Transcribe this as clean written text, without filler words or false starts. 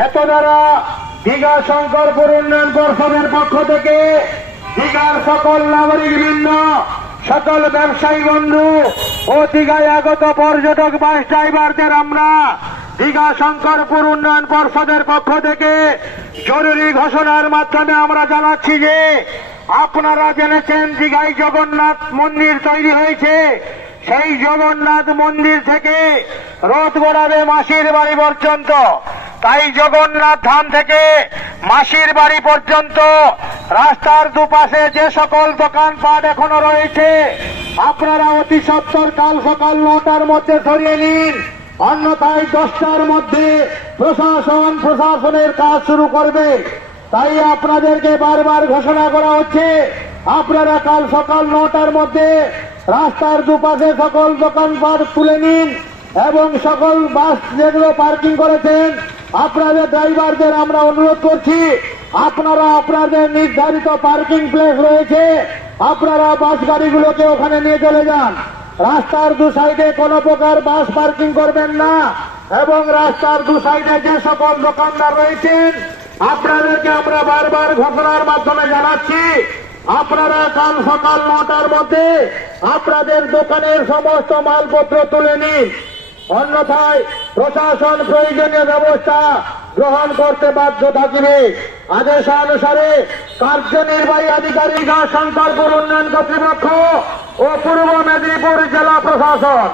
এত দ্বারা দীঘা শঙ্করপুর উন্নয়ন পর্ষদের পক্ষ থেকে দীঘার সকল নাগরিকবৃন্দ, সকল ব্যবসায়ী বন্ধু ও দীঘায় আগত পর্যটক বাস ড্রাইভারদের আমরা দীঘা শঙ্করপুর উন্নয়ন পর্ষদের পক্ষ থেকে জরুরি ঘোষণার মাধ্যমে আমরা জানাচ্ছি যে আপনারা জেনেছেন দীঘায় জগন্নাথ মন্দির তৈরি হয়েছে। সেই জগন্নাথ মন্দির থেকে রথ গড়াবে মাসির বাড়ি পর্যন্ত। তাই জগন্নাথ ধাম থেকে মাসির বাড়ি পর্যন্ত রাস্তার দুপাশে যে সকল দোকানপাট এখনো রয়েছে আপনারা অতি সত্বর কাল সকাল 9টার মধ্যে সরিয়ে নিন, অন্যথায় 10টার মধ্যে প্রশাসনের কাজ শুরু করবে। তাই আপনাদেরকে বারবার ঘোষণা করা হচ্ছে আপনারা কাল সকাল 9টার মধ্যে রাস্তার দুপাশে সকল দোকানপাট তুলে নিন এবং সকল বাস যেগুলো পার্কিং করেছেন আপনাদের ড্রাইভারদের আমরা অনুরোধ করছি আপনারা আপনাদের নির্ধারিত পার্কিং প্লেস রয়েছে আপনারা বাস গাড়িগুলোকে ওখানে নিয়ে চলে যান। রাস্তার দু সাইডে কোনো প্রকার বাস পার্কিং করবেন না এবং রাস্তার দু সাইডে যে সকল দোকানদার রয়েছেন আপনাদেরকে আমরা বারবার ঘোষণার মাধ্যমে জানাচ্ছি আপনারা কাল সকাল 9টার মধ্যে আপনাদের দোকানের সমস্ত মালপত্র তুলে নিন, অন্যথায় প্রশাসন প্রয়োজনীয় ব্যবস্থা গ্রহণ করতে বাধ্য থাকবে। আদেশানুসারে কার্যনির্বাহী আধিকারিক শঙ্করপুর উন্নয়ন কর্তৃপক্ষ ও পূর্ব মেদিনীপুর জেলা প্রশাসন।